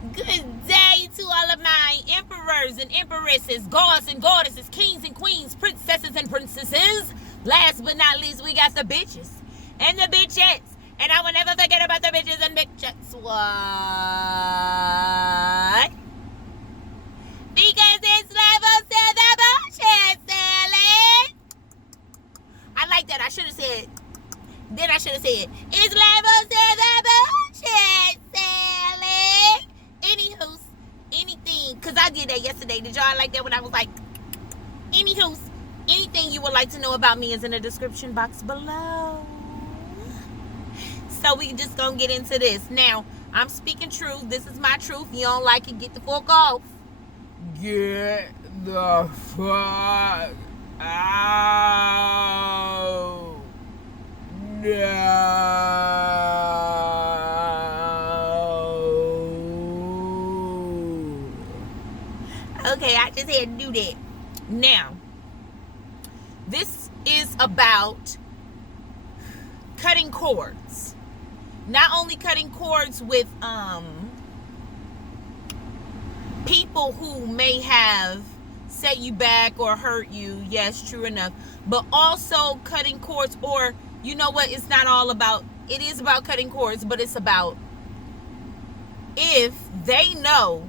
Good day to all of my emperors and empresses, gods and goddesses, kings and queens, princesses and princesses. Last but not least, we got the bitches and the bitches. And I will never forget about the bitches and bitches. Why? Because it's levels to the bullshit, Sally. I like that. I should have said. Then I should have said, it's levels to the bullshit, Sally. Anywho's, anything, because I did that yesterday. Did y'all like that when I was like, anywho's, anything you would like to know about me is in the description box below. So we just gonna get into this. Now, I'm speaking truth. This is my truth. You don't like it, get the fuck off. Get the fuck out. No. Okay, I just had to do that. Now, this is about cutting cords. Not only cutting cords with people who may have set you back or hurt you, yes, true enough, but also cutting cords, or you know what, it's not all about, it is about cutting cords, but it's about if they know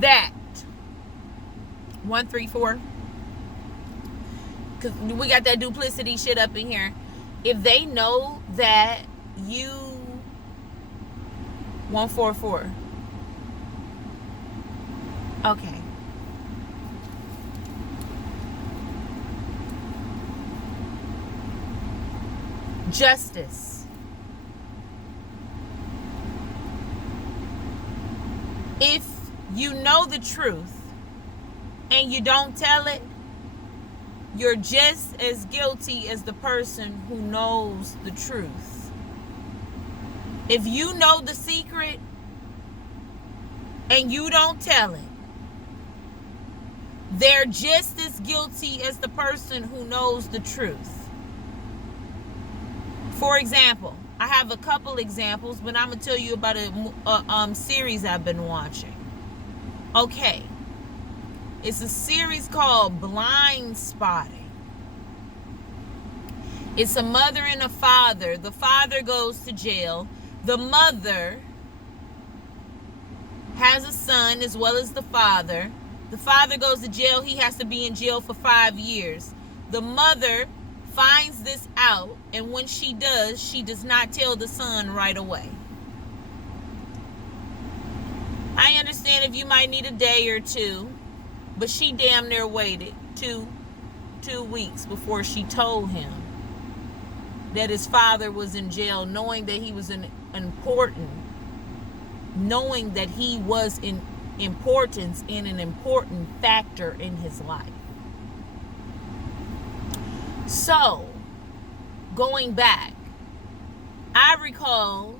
that 134, because we got that duplicity shit up in here. If they know that you 144, okay, justice. If you know the truth and you don't tell it, you're just as guilty as the person who knows the truth. If you know the secret and you don't tell it, they're just as guilty as the person who knows the truth. For example, I have a couple examples, but I'm going to tell you about a series I've been watching. Okay. It's a series called Blind Spotting. It's a mother and a father. The father goes to jail. The mother has a son as well as the father. The father goes to jail. He has to be in jail for 5 years. The mother finds this out, and when she does not tell the son right away. I understand if you might need a day or two, but she damn near waited two weeks before she told him that his father was in jail, knowing that he was knowing that he was in importance in an important factor in his life. So, going back, I recall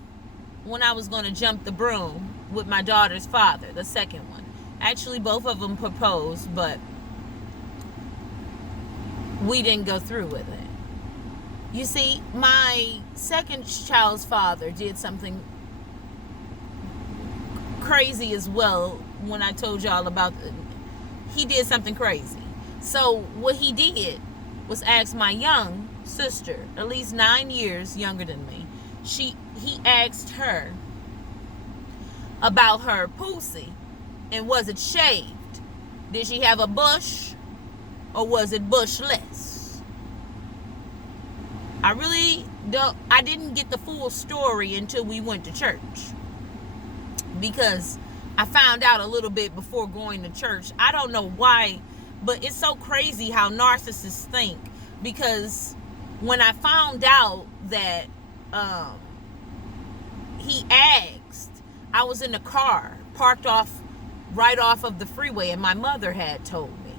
when I was going to jump the broom with my daughter's father, the second one. Actually, both of them proposed, but we didn't go through with it. You see, my second child's father did something crazy as well. When I told y'all about it, he did something crazy. So what he did was ask my young sister, at least 9 years younger than me, he asked her about her pussy. And was it shaved? Did she have a bush? Or was it bushless? I didn't get the full story until we went to church. Because I found out a little bit before going to church. I don't know why, but it's so crazy how narcissists think. Because when I found out that he asked, I was in the car, parked right off of the freeway, and my mother had told me.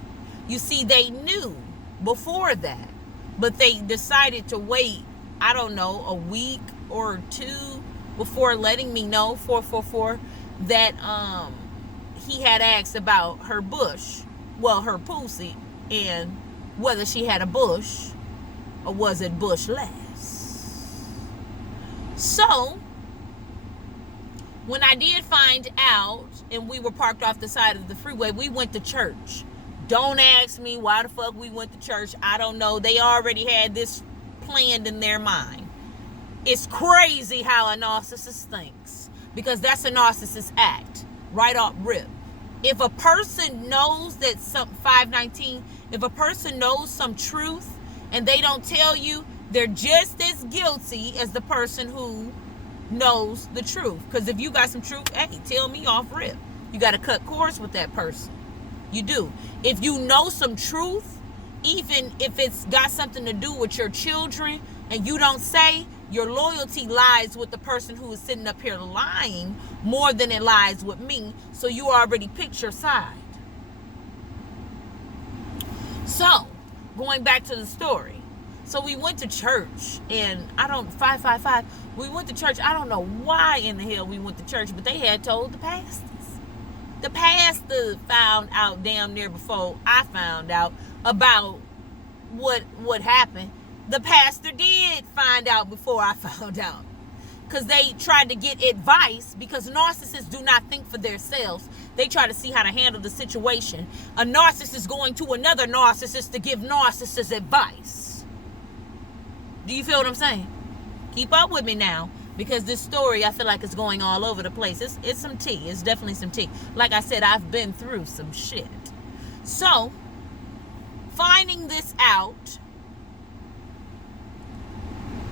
You see, they knew before that, but they decided to wait, I don't know, a week or two before letting me know, 444, that he had asked about her bush, well, her pussy, and whether she had a bush or was it bushless. So When I did find out, and we were parked off the side of the freeway, we went to church. Don't ask me why the fuck we went to church. I don't know. They already had this planned in their mind. It's crazy how a narcissist thinks, because that's a narcissist act right off rip. If a person knows that some 519, if a person knows some truth and they don't tell you, they're just as guilty as the person who knows the truth. Because if you got some truth, hey, tell me off rip. You got to cut cords with that person. You do. If you know some truth, even if it's got something to do with your children and you don't say, your loyalty lies with the person who is sitting up here lying more than it lies with me. So you already picked your side. So, going back to the story. So we went to church, and 555, we went to church. I don't know why in the hell we went to church, but they had told the pastors. The pastor found out damn near before I found out about what happened. The pastor did find out before I found out, because they tried to get advice, because narcissists do not think for themselves. They try to see how to handle the situation. A narcissist going to another narcissist to give narcissists advice. Do you feel what I'm saying? Keep up with me now, because this story, I feel like it's going all over the place. It's some tea. It's definitely some tea. Like I said, I've been through some shit. So, finding this out,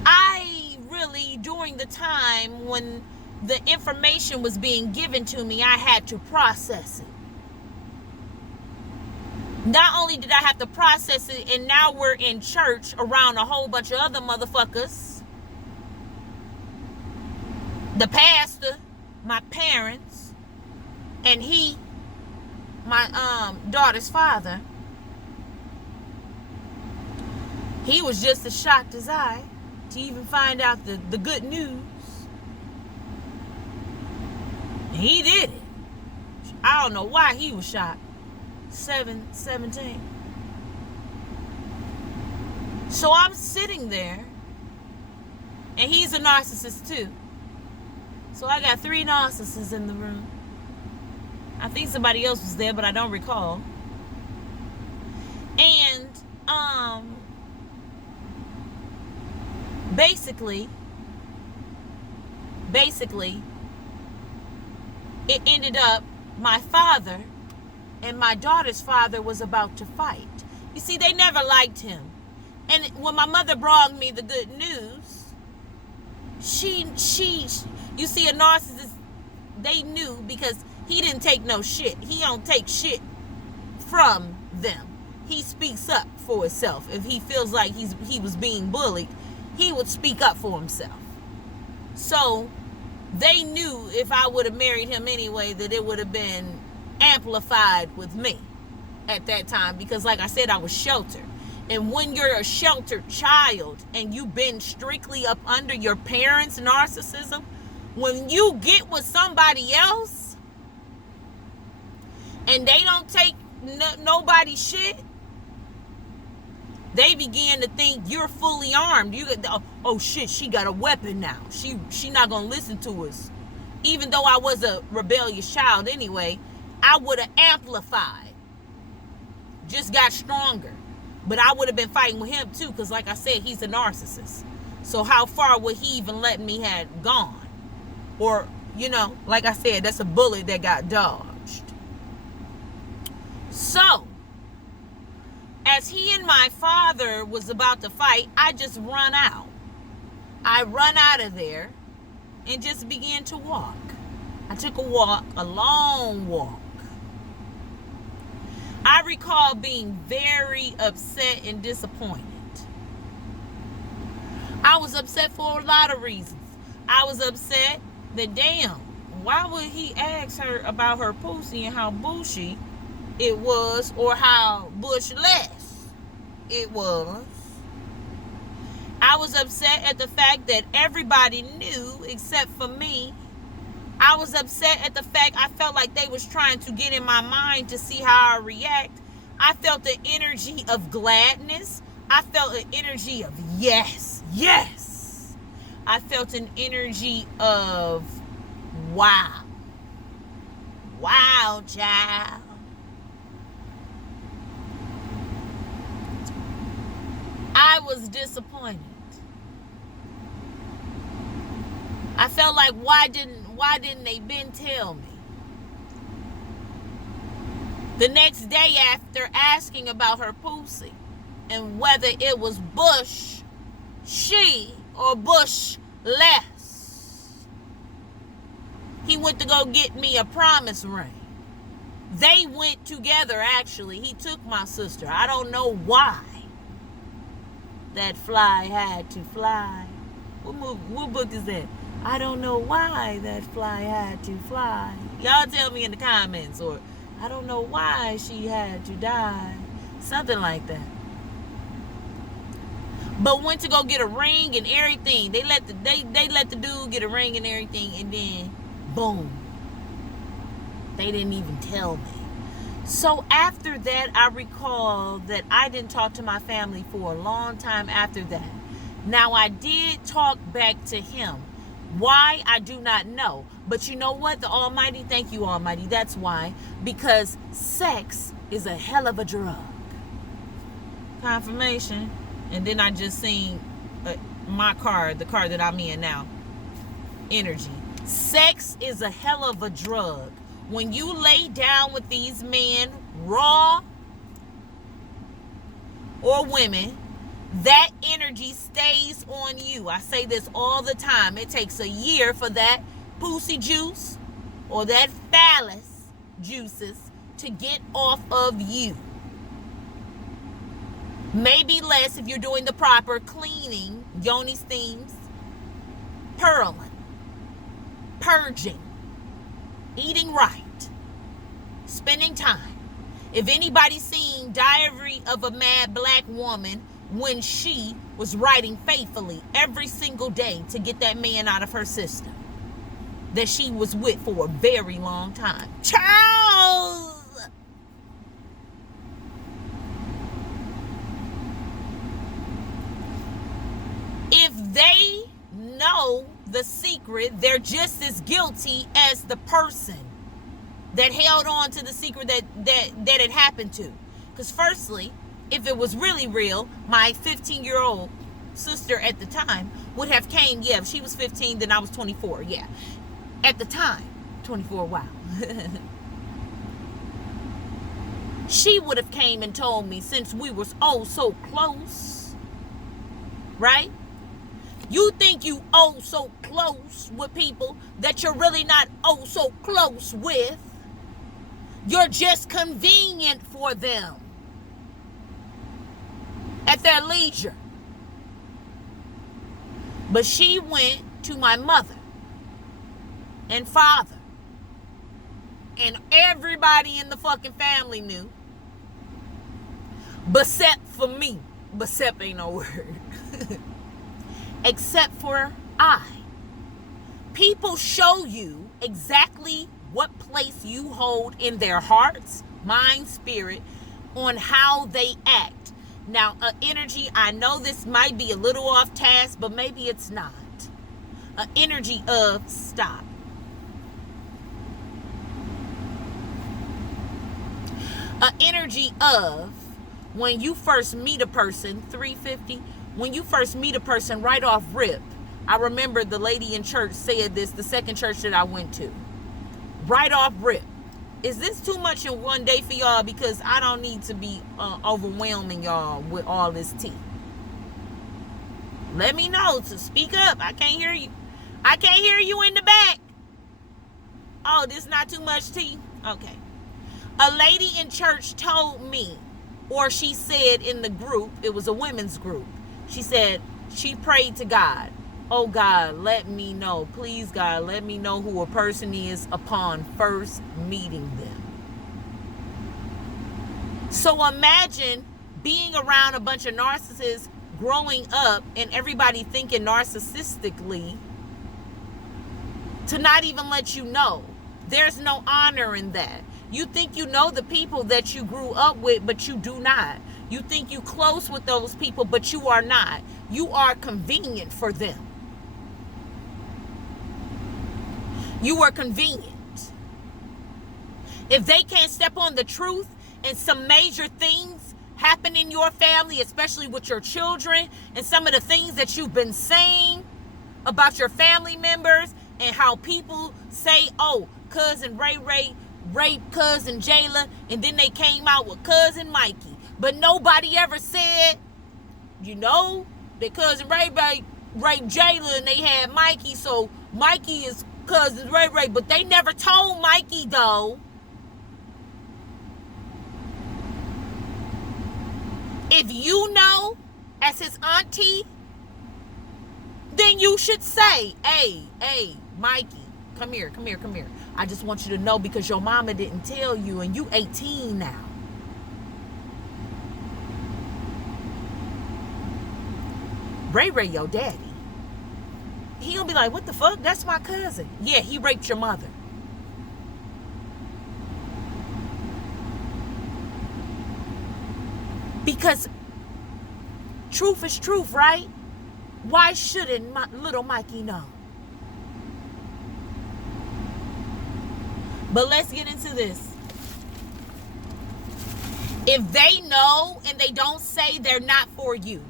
I really, during the time when the information was being given to me, I had to process it. Not only did I have to process it, and now we're in church around a whole bunch of other motherfuckers. The pastor, my parents, and my daughter's father. He was just as shocked as I to even find out the good news. He did it. I don't know why he was shocked. 17. So I'm sitting there, and he's a narcissist too. So I got 3 narcissists in the room. I think somebody else was there, but I don't recall. And basically it ended up my father and my daughter's father was about to fight. You see, they never liked him. And when my mother brought me the good news, you see, a narcissist, they knew, because he didn't take no shit. He don't take shit from them. He speaks up for himself. If he feels like he was being bullied, he would speak up for himself. So they knew if I would have married him anyway, that it would have been amplified with me at that time, because like I said, I was sheltered. And when you're a sheltered child and you've been strictly up under your parents' narcissism, when you get with somebody else and they don't take nobody's shit, they begin to think you're fully armed. You get, oh shit, she got a weapon now. She not gonna listen to us. Even though I was a rebellious child anyway, I would have amplified. Just got stronger. But I would have been fighting with him too, because like I said, he's a narcissist. So how far would he even let me have gone? Or, like I said, that's a bullet that got dodged. So, as he and my father was about to fight, I just run out. I run out of there and just began to walk. I took a walk, a long walk. I recall being very upset and disappointed. I was upset for a lot of reasons. I was upset that, damn, why would he ask her about her pussy and how bushy it was, or how bushless it was? I was upset at the fact that everybody knew except for me. I was upset at the fact I felt like they was trying to get in my mind to see how I react. I felt the energy of gladness. I felt an energy of yes. I felt an energy of Wow. Wow, child. I was disappointed. I felt like, why didn't they been tell me? The next day, after asking about her pussy and whether it was bush she or bush less, he went to go get me a promise ring. They went together, actually. He took my sister. I don't know why that fly had to fly. What book is that? I don't know why that fly had to fly. Y'all tell me in the comments. Or I don't know why she had to die. Something like that. But went to go get a ring and everything. They let the dude get a ring and everything, and then boom. They didn't even tell me. So after that, I recall that I didn't talk to my family for a long time after that. Now, I did talk back to him. Why, I do not know. But you know what? The Almighty, thank you, Almighty. That's why. Because sex is a hell of a drug. Confirmation. And then I just seen my car, the car that I'm in now. Energy. Sex is a hell of a drug. When you lay down with these men, raw or women, that energy stays on you. I say this all the time. It takes a year for that pussy juice or that phallus juices to get off of you. Maybe less if you're doing the proper cleaning, yoni steams, purling, purging, eating right, spending time. If anybody's seen Diary of a Mad Black Woman, when she was writing faithfully every single day to get that man out of her system that she was with for a very long time. Charles! If they know the secret, they're just as guilty as the person that held on to the secret that it happened to. Because firstly, if it was really real, my 15-year-old sister at the time would have came. Yeah, if she was 15, then I was 24. Yeah. At the time, 24, wow. She would have came and told me, since we were so close. Right? You think you so close with people that you're really not so close with. You're just convenient for them. At their leisure. But she went to my mother and father, and everybody in the fucking family knew, except for me. Except ain't no word. Except for I. People show you exactly what place you hold in their hearts, mind, spirit, on how they act. Now, energy, I know this might be a little off task, but maybe it's not. Energy of stop. Energy of when you first meet a person, 350, when you first meet a person right off rip. I remember the lady in church said this, the second church that I went to. Right off rip. Is this too much in one day for y'all? Because I don't need to be overwhelming y'all with all this tea. Let me know to speak up. I can't hear you. I can't hear you in the back. Oh, this not too much tea? Okay. A lady in church told me, or she said in the group, it was a women's group. She said she prayed to God. Oh God, let me know. Please God, let me know who a person is upon first meeting them. So imagine being around a bunch of narcissists growing up and everybody thinking narcissistically to not even let you know. There's no honor in that. You think you know the people that you grew up with, but you do not. You think you close with those people, but you are not. You are convenient for them. You were convenient. If they can't step on the truth and some major things happen in your family, especially with your children, and some of the things that you've been saying about your family members and how people say, oh, cousin Ray Ray raped cousin Jayla, and then they came out with cousin Mikey. But nobody ever said, you know, that cousin Ray Ray raped Jayla and they had Mikey, so Mikey is cousin Ray Ray. But they never told Mikey, though. If you know, as his auntie, then you should say, hey, Mikey, come here. I just want you to know because your mama didn't tell you and you 18 now. Ray Ray, your daddy. He'll be like, what the fuck? That's my cousin. Yeah, he raped your mother. Because truth is truth, right? Why shouldn't little Mikey know? But let's get into this. If they know and they don't say, they're not for you.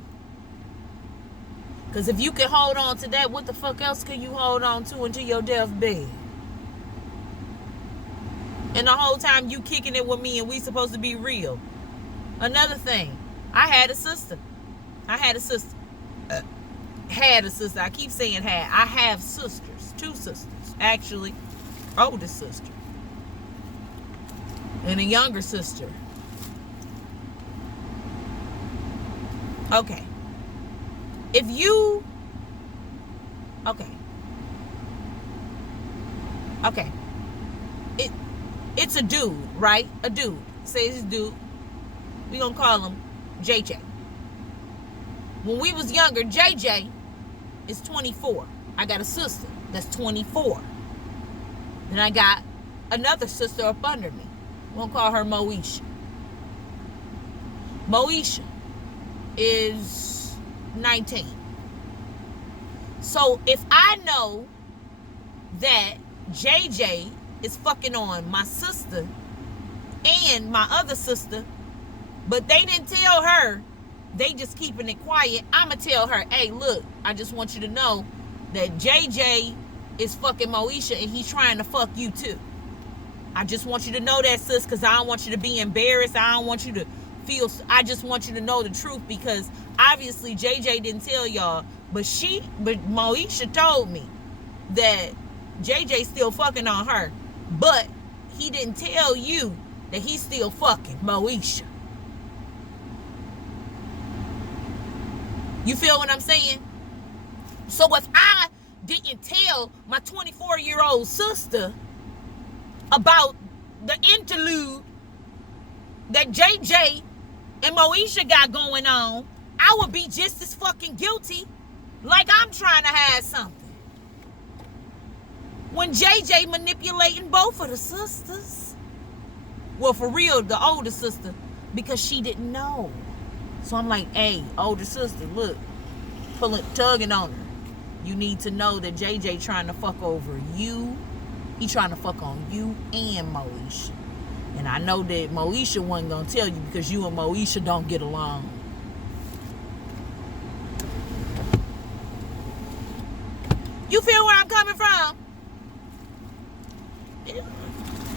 Because if you can hold on to that, what the fuck else can you hold on to until your deathbed? And the whole time you kicking it with me and we supposed to be real. Another thing, I had a sister. I keep saying had. I have sisters. 2 sisters, actually. Oldest sister. And a younger sister. Okay. Okay. It's a dude, right? A dude. Say it's a dude. We gonna call him JJ. When we was younger, JJ is 24. I got a sister that's 24. Then I got another sister up under me. We'll call her Moesha. Moesha is 19. So if I know that JJ is fucking on my sister and my other sister, but they didn't tell her, they just keeping it quiet, I'ma tell her, hey, look, I just want you to know that JJ is fucking Moesha and he's trying to fuck you too. I just want you to know that, sis, because I don't want you to be embarrassed. I don't want you to feel, I just want you to know the truth, because obviously JJ didn't tell y'all, but Moesha told me that JJ still fucking on her, but he didn't tell you that he's still fucking Moesha. You feel what I'm saying? So if I didn't tell my 24-year-old sister about the interlude that JJ and Moesha got going on, I would be just as fucking guilty like I'm trying to hide something. When JJ manipulating both of the sisters. Well, for real, the older sister, because she didn't know. So I'm like, hey, older sister, look, tugging on her. You need to know that JJ trying to fuck over you. He trying to fuck on you and Moesha. And I know that Moesha wasn't going to tell you because you and Moesha don't get along. You feel where I'm coming from?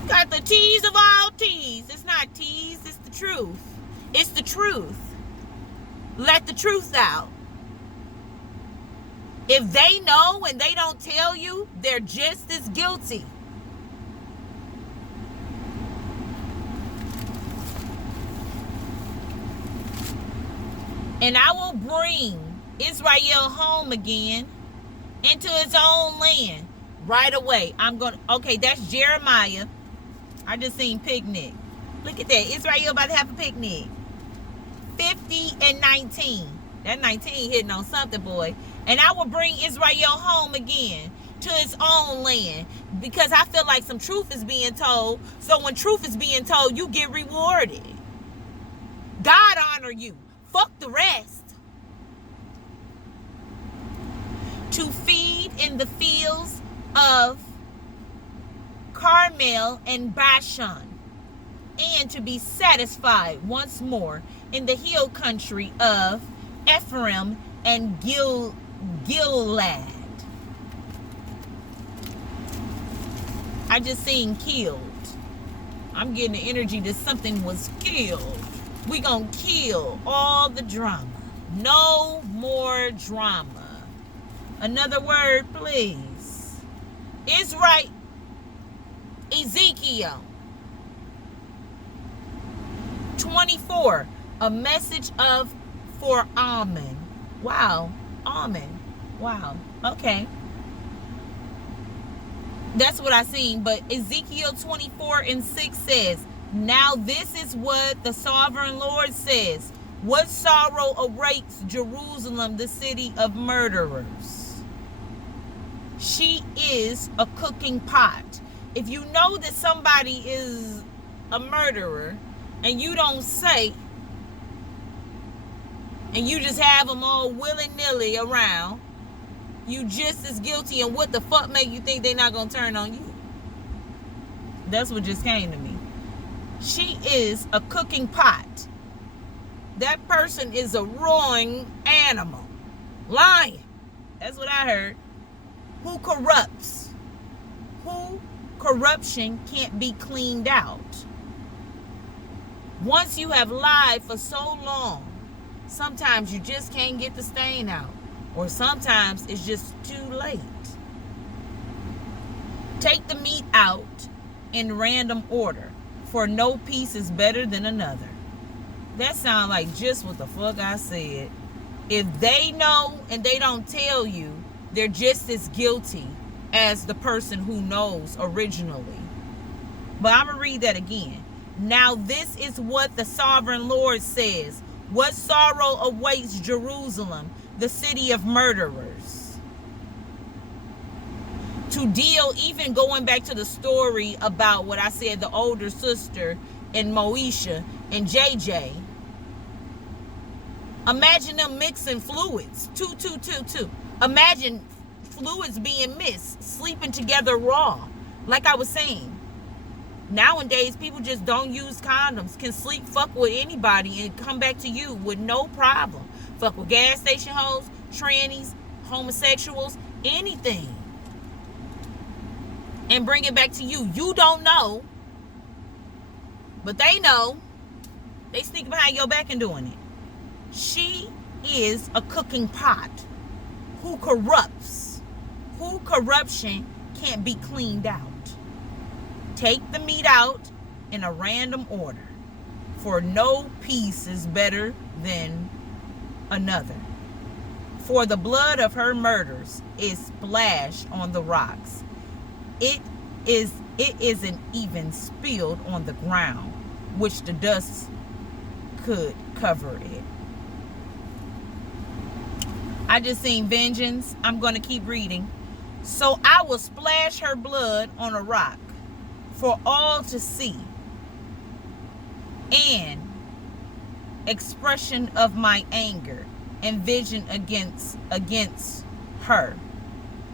Got the T's of all T's. It's not T's, it's the truth. It's the truth. Let the truth out. If they know and they don't tell you, they're just as guilty. And I will bring Israel home again into his own land right away. Okay, that's Jeremiah. I just seen picnic. Look at that. Israel about to have a picnic. 50 and 19. That 19 hitting on something, boy. And I will bring Israel home again to its own land, because I feel like some truth is being told. So when truth is being told, you get rewarded. God honor you. Fuck the rest. To feed in the fields of Carmel and Bashan, and to be satisfied once more in the hill country of Ephraim and Gilead. I just seen killed. I'm getting the energy that something was killed. We gonna kill all the drama. No more drama. Another word, please. Is right. Ezekiel 24. A message for Amen. Wow. Amen. Wow. Okay. That's what I seen. But Ezekiel 24:6 says, now this is what the sovereign Lord says. What sorrow awaits Jerusalem, the city of murderers? She is a cooking pot. If you know that somebody is a murderer and you don't say, and you just have them all willy-nilly around, you just as guilty. And what the fuck make you think they're not going to turn on you? That's what just came to me. She is a cooking pot. That person is a roaring animal. Lion. That's what I heard. Who corrupts? Who corruption can't be cleaned out. Once you have lied for so long, sometimes you just can't get the stain out. Or sometimes it's just too late. Take the meat out in random order, for no piece is better than another. That sounds like just what the fuck I said. If they know and they don't tell you, they're just as guilty as the person who knows originally. But I'm going to read that again. Now this is what the sovereign Lord says. What sorrow awaits Jerusalem, the city of murderers? To deal, even going back to the story about what I said, the older sister and Moesha and JJ. Imagine them mixing fluids. Two. Imagine fluids being mixed, sleeping together raw. Like I was saying, nowadays people just don't use condoms, can sleep, fuck with anybody and come back to you with no problem. Fuck with gas station hoes, trannies, homosexuals, anything. And bring it back to you. You don't know, but they know. They sneaking behind your back and doing it. She is a cooking pot who corrupts, who corruption can't be cleaned out. Take the meat out in a random order, for no piece is better than another. For the blood of her murders is splashed on the rocks. It isn't even spilled on the ground, which the dust could cover it. I just seen vengeance. I'm going to keep reading. So I will splash her blood on a rock for all to see, and expression of my anger and vision against her.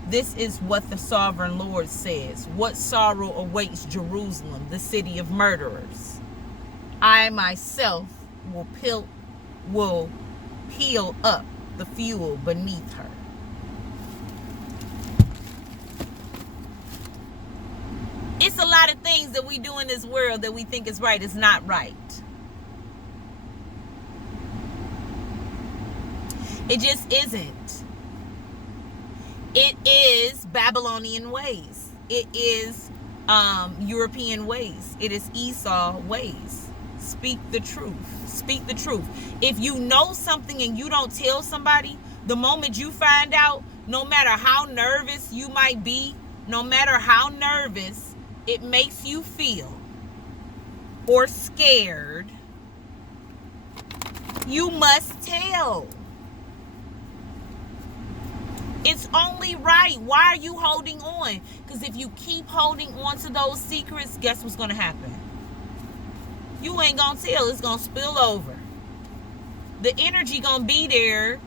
This is what the sovereign Lord says. What sorrow awaits Jerusalem, the city of murderers? I myself will peel up the fuel beneath her. It's a lot of things that we do in this world that we think is right. It's not right. It just isn't. It is Babylonian ways. It is European ways. It is Esau ways. Speak the truth. Speak the truth. If you know something and you don't tell somebody, the moment you find out, no matter how nervous you might be, no matter how nervous it makes you feel or scared, you must tell. It's only right. Why are you holding on? Because if you keep holding on to those secrets, guess what's going to happen? You ain't going to tell. It's going to spill over. The energy going to be there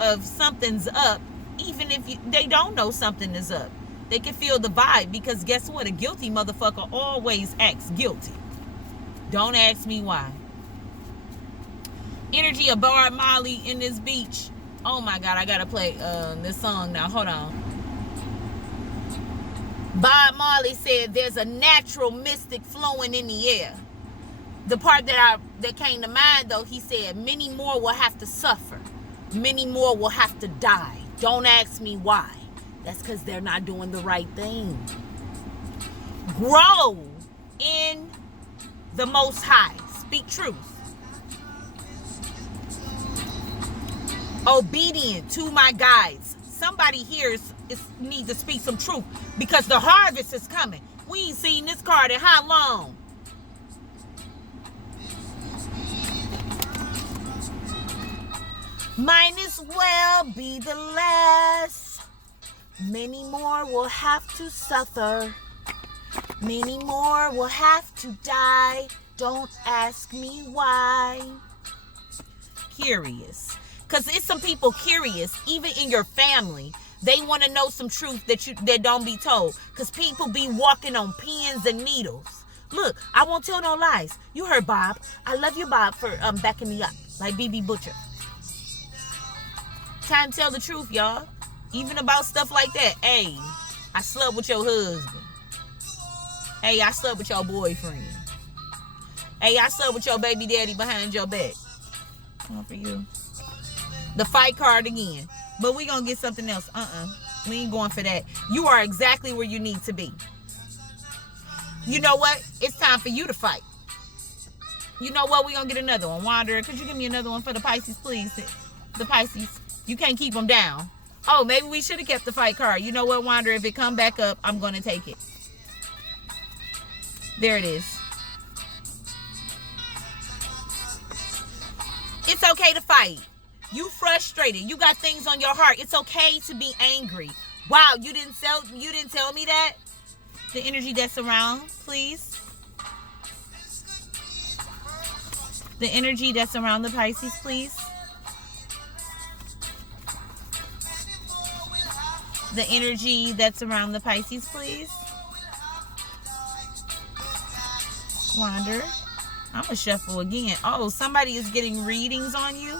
of something's up, even if they don't know something is up. They can feel the vibe, because guess what? A guilty motherfucker always acts guilty. Don't ask me why. Energy of Bob Marley in this beach. Oh my God, I gotta play this song now. Hold on. Bob Marley said there's a natural mystic flowing in the air. The part that came to mind though, he said many more will have to suffer. Many more will have to die. Don't ask me why. That's because they're not doing the right thing. Grow in the Most High. Speak truth. Obedient to my guides. Somebody here needs to speak some truth, because the harvest is coming. We ain't seen this card in how long? Might as well be the last. Many more will have to suffer. Many more will have to die. Don't ask me why. Curious. Because it's some people curious, even in your family. They want to know some truth that don't be told. Because people be walking on pins and needles. Look, I won't tell no lies. You heard Bob. I love you, Bob, for backing me up. Like BB Butcher. Time to tell the truth, y'all. Even about stuff like that. Hey, I slept with your husband. Hey, I slept with your boyfriend. Hey, I slept with your baby daddy behind your back. Not for you. The fight card again. But we gonna get something else. We ain't going for that. You are exactly where you need to be. You know what? It's time for you to fight. You know what? We gonna get another one. Wanderer, could you give me another one for the Pisces, please? The Pisces. You can't keep them down. Oh, maybe we should have kept the fight card. You know what, Wanderer? If it come back up, I'm gonna take it. There it is. It's okay to fight. You frustrated. You got things on your heart. It's okay to be angry. Wow, you didn't tell me that? The energy that's around, please. The energy that's around the Pisces, please. The energy that's around the Pisces, please. Wander. I'm gonna shuffle again. Oh, somebody is getting readings on you.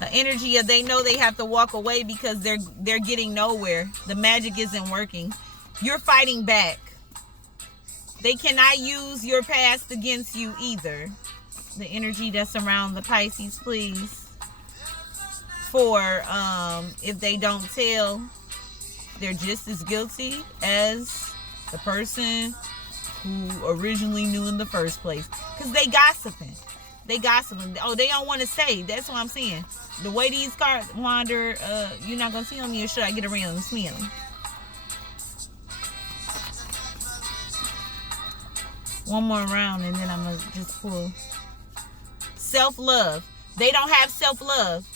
The energy of they know they have to walk away because they're getting nowhere. The magic isn't working. You're fighting back. They cannot use your past against you either. The energy that's around the Pisces, please. For if they don't tell, they're just as guilty as the person who originally knew in the first place. Because they gossiping. Oh, they don't want to say. That's what I'm saying. The way these cards wander, you're not going to see them, or should I get around and smell them? One more round and then I'm going to just pull. Self-love. They don't have self-love.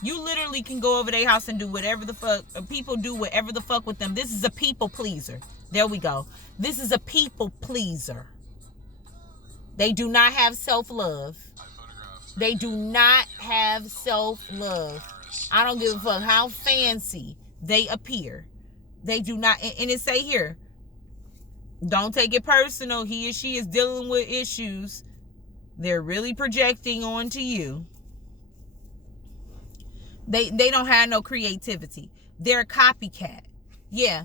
You literally can go over their house and do whatever the fuck. People do whatever the fuck with them. This is a people pleaser. There we go. This is a people pleaser. They do not have self-love. They do not have self-love. I don't give a fuck how fancy they appear. They do not. And it say here, don't take it personal. He or she is dealing with issues. They're really projecting onto you. They don't have no creativity. They're a copycat. Yeah.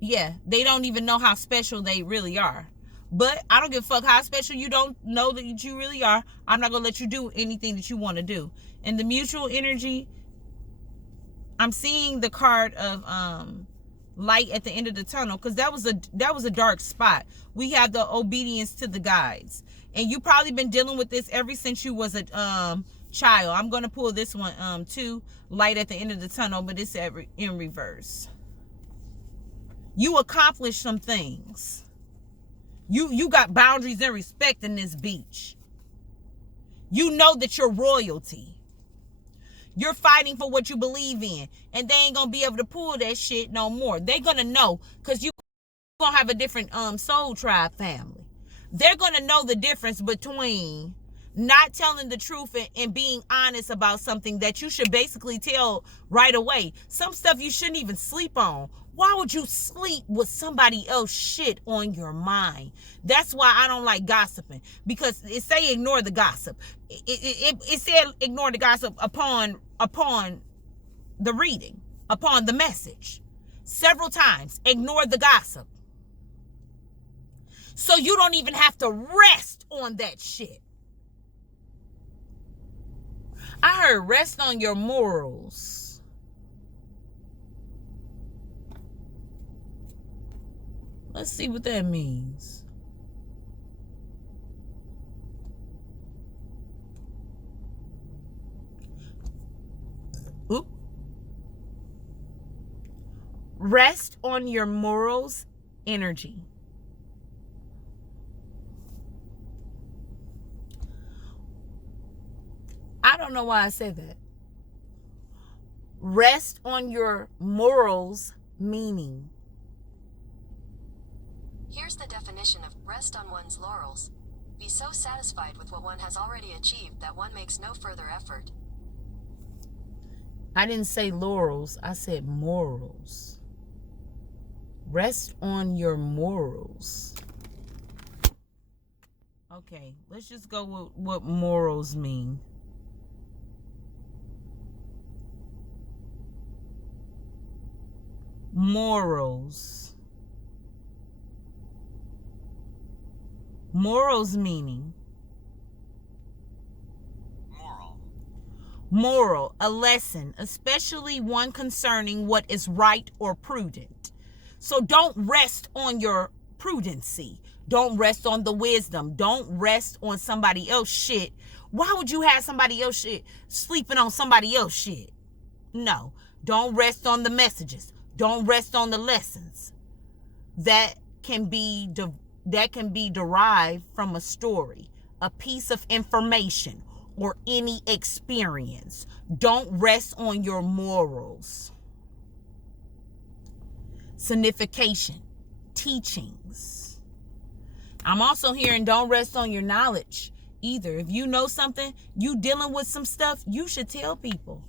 They don't even know how special they really are. But I don't give a fuck how special you don't know that you really are. I'm not going to let you do anything that you want to do. And the mutual energy, I'm seeing the card of light at the end of the tunnel, because that was a dark spot. We have the obedience to the guides. And you probably been dealing with this ever since you was a child. I'm going to pull this one too, light at the end of the tunnel, but it's in reverse. You accomplished some things. You got boundaries and respect in this beach. You know that you're royalty. You're fighting for what you believe in. And they ain't going to be able to pull that shit no more. They're going to know, because you're going to have a different soul tribe family. They're going to know the difference between not telling the truth and being honest about something that you should basically tell right away. Some stuff you shouldn't even sleep on. Why would you sleep with somebody else's shit on your mind? That's why I don't like gossiping, because it say ignore the gossip. It said ignore the gossip upon the reading, upon the message. Several times, ignore the gossip. So you don't even have to rest on that shit. I heard rest on your morals. Let's see what that means. Oop. Rest on your morals energy. I don't know why I said that. Rest on your morals meaning. Here's the definition of rest on one's laurels. Be so satisfied with what one has already achieved that one makes no further effort. I didn't say laurels, I said morals. Rest on your morals. Okay, let's just go with what morals mean. Morals. Morals meaning. Moral, a lesson, especially one concerning what is right or prudent. So don't rest on your prudency. Don't rest on the wisdom. Don't rest on somebody else's shit. Why would you have somebody else shit sleeping on somebody else shit? No. Don't rest on the messages. Don't rest on the lessons. That can be derived from a story, a piece of information, or any experience. Don't rest on your morals. Signification, teachings. I'm also hearing don't rest on your knowledge either. If you know something, you dealing with some stuff, you should tell people.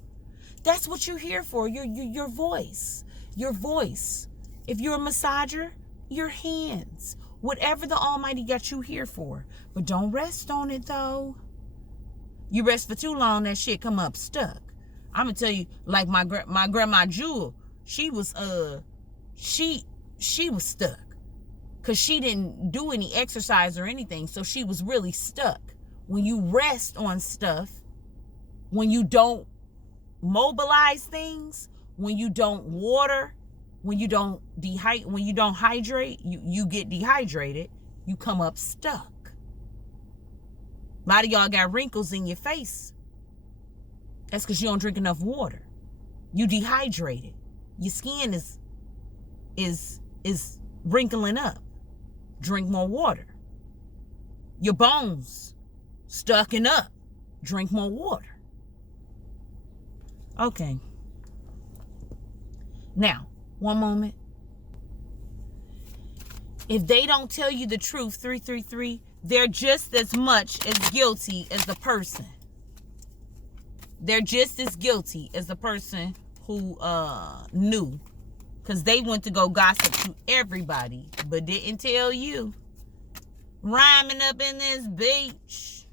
That's what you're here for, your voice. Your voice. If you're a massager, your hands. Whatever the Almighty got you here for. But don't rest on it though. You rest for too long, that shit come up stuck. I'm gonna tell you, like my grandma Jewel, she was she was stuck. Cause she didn't do any exercise or anything, so she was really stuck. When you rest on stuff, when you don't mobilize things, when you don't water, when you don't hydrate, you get dehydrated, you come up stuck. A lot of y'all got wrinkles in your face. That's because you don't drink enough water. You dehydrated. Your skin is wrinkling up. Drink more water. Your bones stucking up. Drink more water. Okay. Now, one moment. If they don't tell you the truth, 333, they're just as much as guilty as the person. They're just as guilty as the person who knew. Because they went to go gossip to everybody, but didn't tell you. Rhyming up in this beach.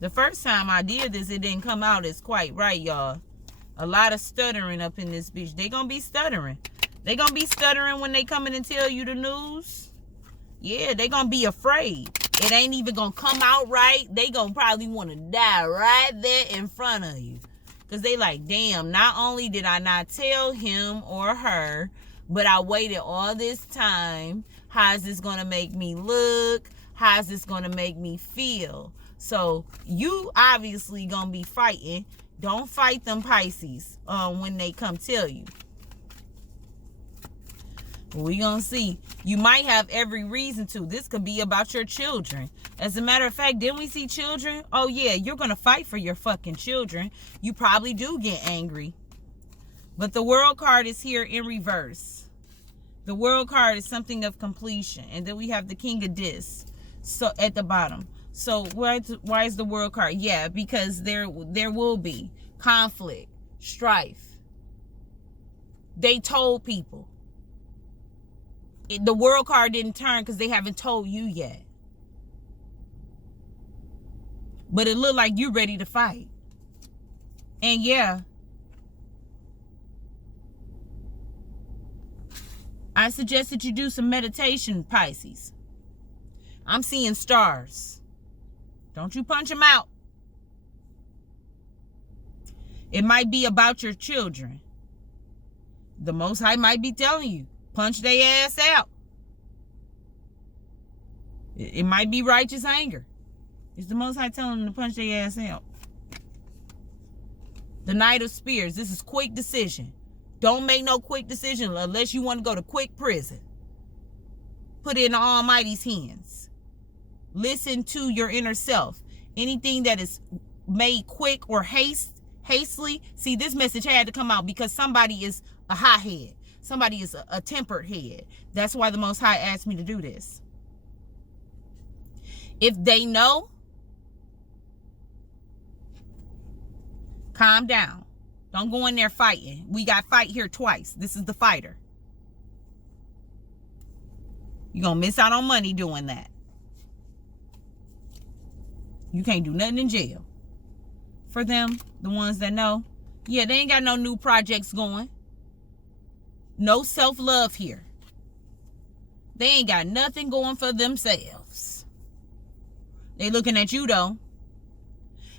The first time I did this, it didn't come out as quite right, y'all. A lot of stuttering up in this bitch. They gonna be stuttering. They gonna be stuttering when they come in and tell you the news. Yeah, they gonna be afraid. It ain't even gonna come out right. They gonna probably want to die right there in front of you. Because they like, damn, not only did I not tell him or her, but I waited all this time. How is this gonna make me look? How is this gonna make me feel? So you obviously gonna be fighting. Don't fight them Pisces when they come tell you. We gonna see. You might have every reason to. This could be about your children. As a matter of fact, didn't we see children? Oh yeah, you're gonna fight for your fucking children. You probably do get angry. But the World card is here in reverse. The World card is something of completion. And then we have the King of Discs. So at the bottom. So why is the World card? Yeah, because there will be conflict, strife. They told people. The World card didn't turn because they haven't told you yet. But it looked like you're ready to fight. And yeah, I suggest that you do some meditation, Pisces. I'm seeing stars. Don't you punch them out. It might be about your children. The Most High might be telling you, punch their ass out. It might be righteous anger. Is the Most High telling them to punch their ass out? The Knight of Spears. This is quick decision. Don't make no quick decision unless you want to go to quick prison. Put it in the Almighty's hands. Listen to your inner self. Anything that is made quick or hastily. See, this message had to come out because somebody is a hothead. Somebody is a tempered head. That's why the Most High asked me to do this. If they know, calm down. Don't go in there fighting. We got fight here twice. This is the fighter. You're going to miss out on money doing that. You can't do nothing in jail. For them, the ones that know, yeah, they ain't got no new projects going. No self-love here. They ain't got nothing going for themselves. They looking at you, though.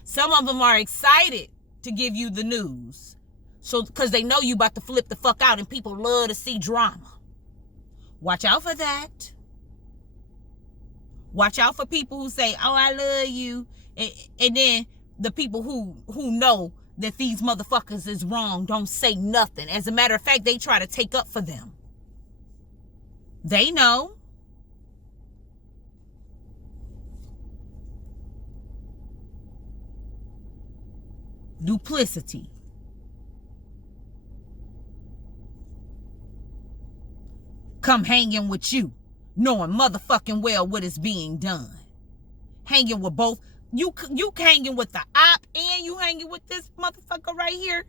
Some of them are excited to give you the news. So, because they know you about to flip the fuck out and people love to see drama. Watch out for that. Watch out for people who say, oh, I love you. And then the people who know that these motherfuckers is wrong don't say nothing. As a matter of fact, they try to take up for them. They know. Duplicity. Come hanging with you, knowing motherfucking well what is being done. Hanging with both. You hanging with the op and you hanging with this motherfucker right here.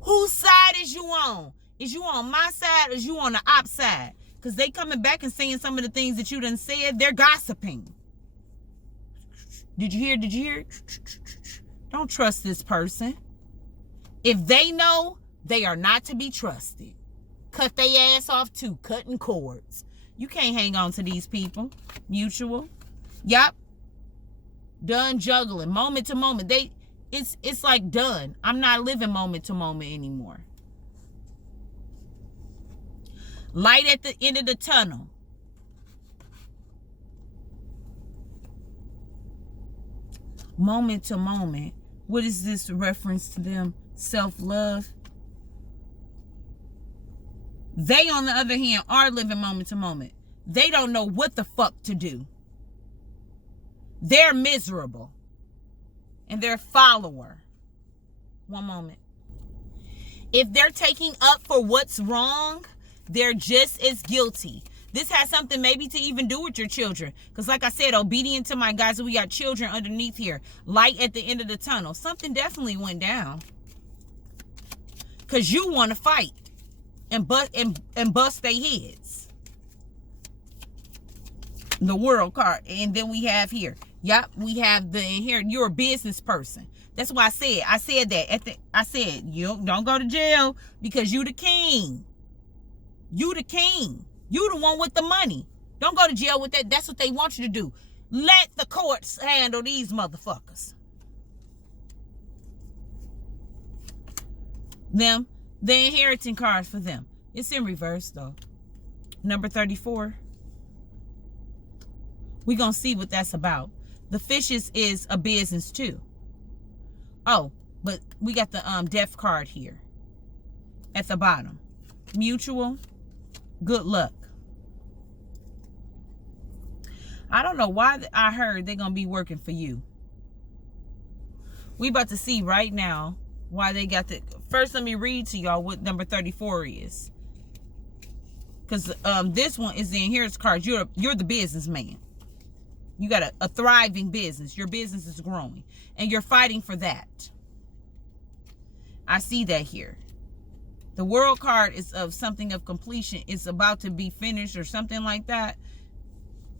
Whose side is you on? Is you on my side or is you on the op side? Because they coming back and saying some of the things that you done said. They're gossiping. Did you hear? Did you hear? Don't trust this person. If they know, they are not to be trusted. Cut their ass off too. Cutting cords. You can't hang on to these people. Mutual. Yup. Done juggling. Moment to moment. It's like done. I'm not living moment to moment anymore. Light at the end of the tunnel. Moment to moment. What is this reference to them? Self-love. They, on the other hand, are living moment to moment. They don't know what the fuck to do. They're miserable. And they're a follower. One moment. If they're taking up for what's wrong, they're just as guilty. This has something maybe to even do with your children. Because like I said, obedient to my guys, we got children underneath here. Light at the end of the tunnel. Something definitely went down. Because you want to fight. And bust their heads. The World card. And then we have here. Yep, we have the inherent. You're a business person. That's why I said that. I said, you don't go to jail because you the king. You the king. You the one with the money. Don't go to jail with that. That's what they want you to do. Let the courts handle these motherfuckers. Them. The inheritance card for them. It's in reverse, though. Number 34. We're going to see what that's about. The fishes is a business, too. Oh, but we got the death card here. At the bottom. Mutual. Good luck. I don't know why I heard they're going to be working for you. We about to see right now Why they got the... First, let me read to y'all what number 34 is. Because this one is the inheritance card. You're the businessman. You got a thriving business. Your business is growing. And you're fighting for that. I see that here. The world card is of something of completion. It's about to be finished or something like that.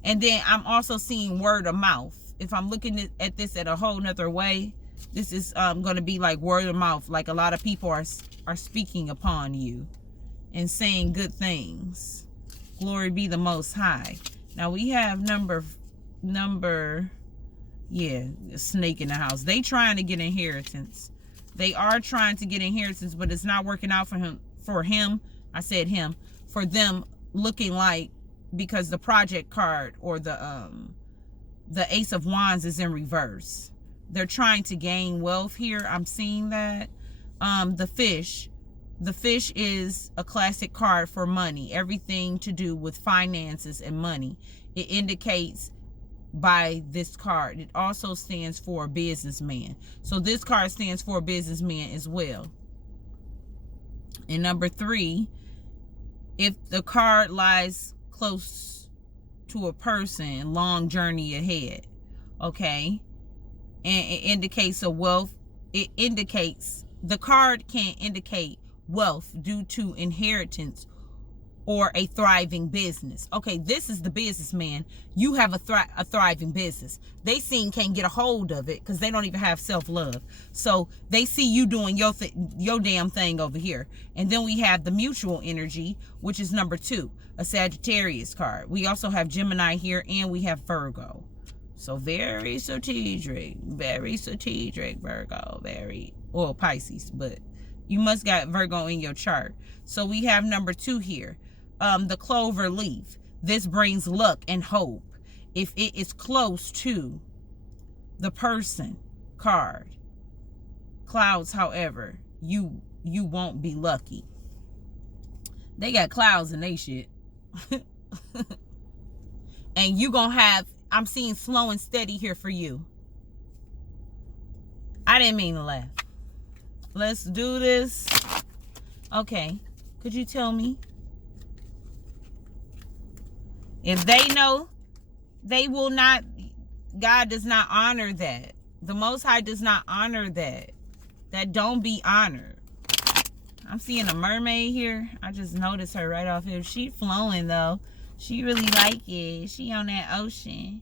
And then I'm also seeing word of mouth. If I'm looking at this at a whole nother way, this is going to be like word of mouth. Like a lot of people are speaking upon you and saying good things. Glory be the Most High. Now we have number, yeah, snake in the house. They trying to get inheritance. They are trying to get inheritance, but it's not working out for him. I said him. For them looking like, because the project card or the Ace of Wands is in reverse. They're trying to gain wealth here. I'm seeing that. The fish. The fish is a classic card for money. Everything to do with finances and money. It indicates by this card. It also stands for a businessman. So this card stands for a businessman as well. And number 3, if the card lies close to a person, long journey ahead, okay, and it indicates a wealth. It indicates, the card can indicate wealth due to inheritance or a thriving business. Okay, this is the businessman. You have a thriving business. They can't get a hold of it because they don't even have self-love. So they see you doing your damn thing over here. And then we have the mutual energy, which is number 2, a Sagittarius card. We also have Gemini here, and we have Virgo. So very strategic, Virgo, well, Pisces, but you must got Virgo in your chart. So we have number 2 here. The clover leaf. This brings luck and hope. If it is close to the person card. Clouds, however, you won't be lucky. They got clouds in they shit. And you gonna have, I'm seeing slow and steady here for you. I didn't mean to laugh. Let's do this. Okay. Could you tell me? If they know, they will not, God does not honor that. The Most High does not honor that. That don't be honored. I'm seeing a mermaid here. I just noticed her right off here. She flowing though. She really like it. She on that ocean.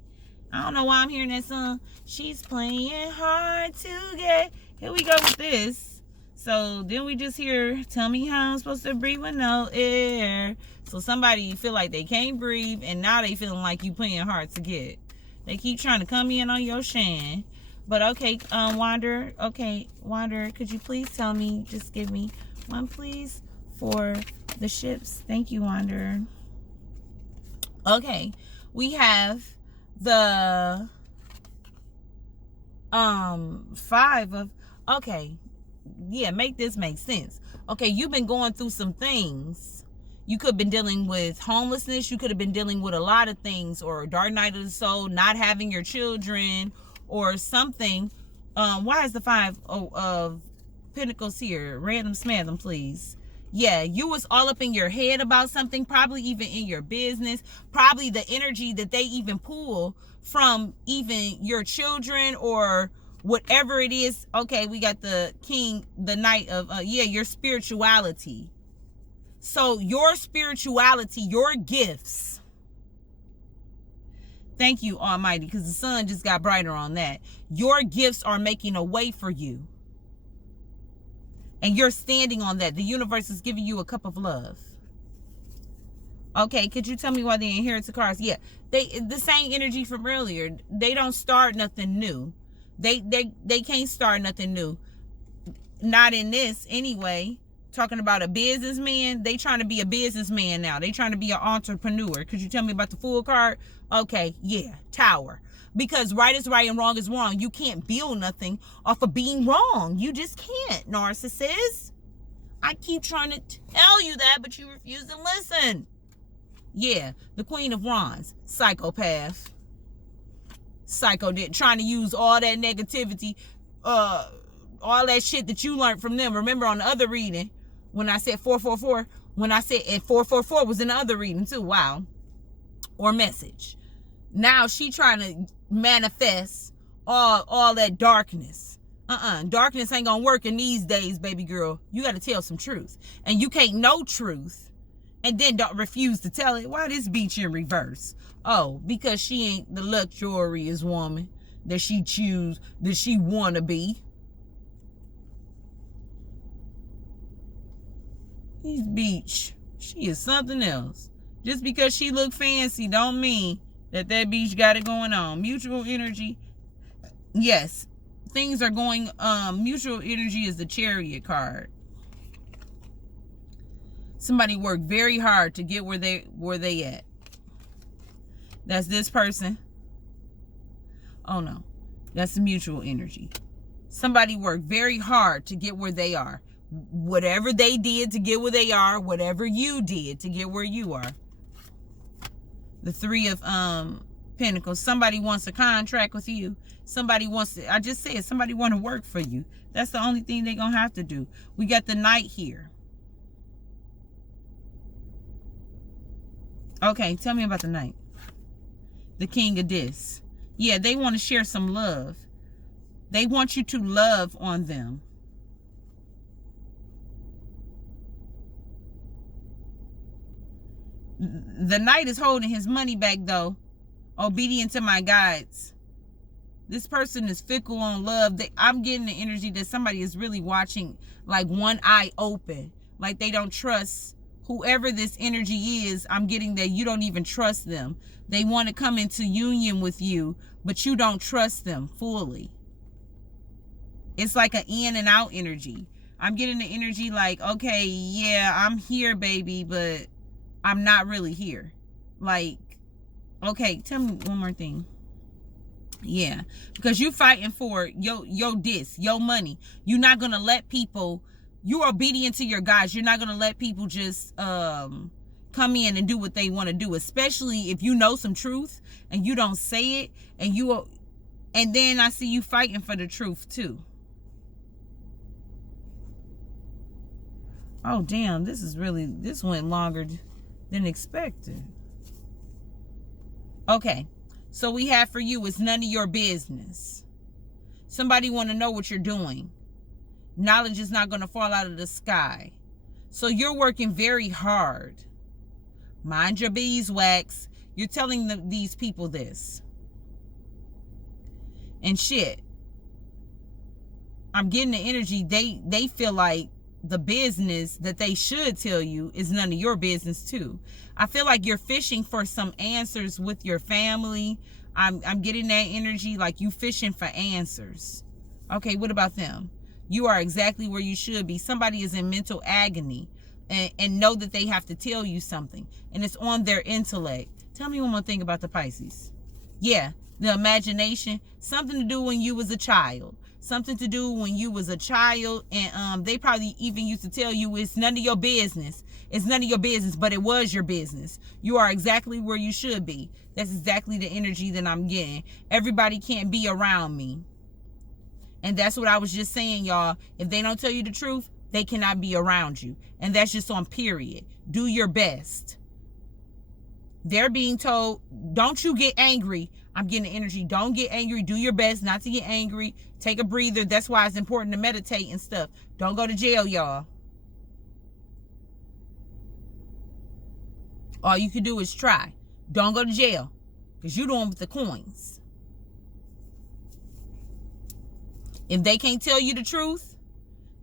I don't know why I'm hearing that song. She's playing hard to get. Here we go with this. So then we just hear, tell me how I'm supposed to breathe with no air. So somebody feel like they can't breathe, and now they feeling like you playing hard to get. They keep trying to come in on your shan. But okay, Wanderer. Okay, Wanderer, could you please tell me, just give me one, please, for the ships. Thank you, Wanderer. Okay, we have the 5 of, okay, yeah, make this make sense. Okay, you've been going through some things. You could have been dealing with homelessness. You could have been dealing with a lot of things, or dark night of the soul, not having your children, or something. Why is the 5 of Pentacles here? Random smatham, please. Yeah, you was all up in your head about something, probably even in your business, probably the energy that they even pull from even your children or whatever it is. Okay, we got the king, the knight of, your spirituality. So your spirituality, your gifts. Thank you, Almighty, because the sun just got brighter on that. Your gifts are making a way for you. And you're standing on that. The universe is giving you a cup of love. Okay, could you tell me why the inheritance cards? Yeah, the same energy from earlier. They don't start nothing new. They can't start nothing new. Not in this anyway. Talking about a businessman. They trying to be a businessman now. They trying to be an entrepreneur. Could you tell me about the Fool card? Okay, yeah, Tower. Because right is right and wrong is wrong. You can't build nothing off of being wrong. You just can't, narcissist. I keep trying to tell you that, but you refuse to listen. Yeah, the Queen of Wands, psychopath. Trying to use all that negativity, all that shit that you learned from them. Remember on the other reading, when I said 444, when I said, and 444 was in the other reading too, wow, or message. Now she trying to manifest all that darkness. Darkness ain't gonna work in these days, baby girl. You gotta tell some truth. And you can't know truth and then don't refuse to tell it. Why this beach in reverse? Oh, because she ain't the luxurious woman that she choose, that she wanna be. He's beach. She is something else. Just because she look fancy don't mean that beach got it going on. Mutual energy. Yes. Things are going, mutual energy is the Chariot card. Somebody worked very hard to get where they at. That's this person. Oh no. That's the mutual energy. Somebody worked very hard to get where they are. Whatever they did to get where they are, whatever you did to get where you are. The Three of Pentacles. Somebody wants a contract with you. Somebody wants to, I just said, somebody want to work for you. That's the only thing they're going to have to do. We got the Knight here. Okay, tell me about the Knight. The King of this. Yeah, they want to share some love. They want you to love on them. The Knight is holding his money back though. Obedient to my guides. This person is fickle on love. I'm getting the energy that somebody is really watching, like one eye open. Like they don't trust whoever this energy is. I'm getting that you don't even trust them. They want to come into union with you, but you don't trust them fully. It's like an in and out energy. I'm getting the energy like, okay, yeah, I'm here, baby, but I'm not really here. Like, okay, tell me one more thing. Yeah, because you fighting for your money. You're not gonna let people. You're obedient to your guides. You're not gonna let people just come in and do what they want to do. Especially if you know some truth and you don't say it, and then I see you fighting for the truth too. Oh damn, this went longer than expected. Okay. So we have for you, it's none of your business. Somebody want to know what you're doing. Knowledge is not going to fall out of the sky. So you're working very hard. Mind your beeswax. You're telling these people this. And shit. I'm getting the energy. They feel like the business that they should tell you is none of your business too. I feel like you're fishing for some answers with your family. I'm getting that energy like you fishing for answers. Okay, what about them? You are exactly where you should be. Somebody is in mental agony and know that they have to tell you something. And it's on their intellect. Tell me one more thing about the Pisces. Yeah, the imagination. Something to do when you was a child. Something to do when you was a child, and they probably even used to tell you it's none of your business. It's none of your business, but it was your business. You are exactly where you should be. That's exactly the energy that I'm getting. Everybody can't be around me. And that's what I was just saying, y'all. If they don't tell you the truth, they cannot be around you. And that's just on period. Do your best. They're being told, don't you get angry. I'm getting the energy. Don't get angry. Do your best not to get angry. Take a breather. That's why it's important to meditate and stuff. Don't go to jail, y'all. All you can do is try. Don't go to jail. Because you're the one with the coins. If they can't tell you the truth,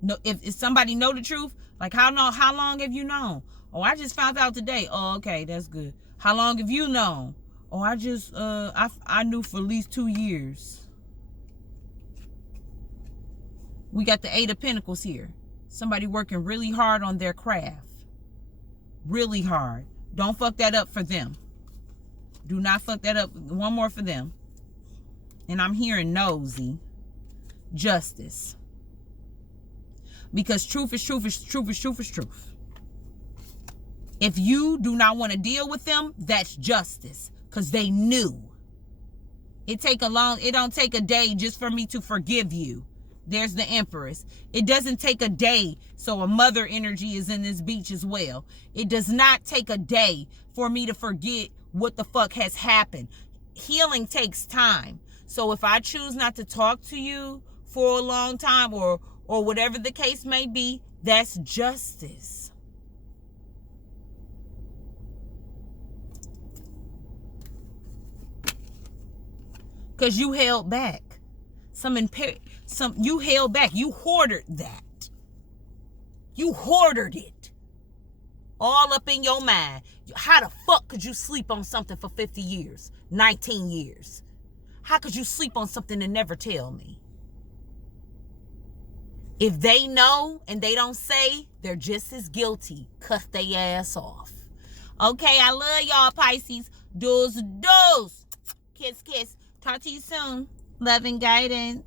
no, if somebody know the truth, like how long have you known? Oh, I just found out today. Oh, okay, that's good. How long have you known? Oh, I just, I knew for at least 2 years. We got the Eight of Pentacles here. Somebody working really hard on their craft. Really hard. Don't fuck that up for them. Do not fuck that up. One more for them. And I'm hearing nosy. Justice. Because truth is truth is truth is truth is truth. If you do not want to deal with them, that's justice. Because they knew. It don't take a day just for me to forgive you. There's the Empress. It doesn't take a day. So a mother energy is in this beach as well. It does not take a day for me to forget what the fuck has happened. Healing takes time. So if I choose not to talk to you for a long time or whatever the case may be, that's justice. Because you held back. You held back. You hoarded that. You hoarded it. All up in your mind. How the fuck could you sleep on something for 50 years? 19 years? How could you sleep on something and never tell me? If they know and they don't say, they're just as guilty. Cut their ass off. Okay, I love y'all, Pisces. Does. Kiss, kiss. Talk to you soon. Love and guidance.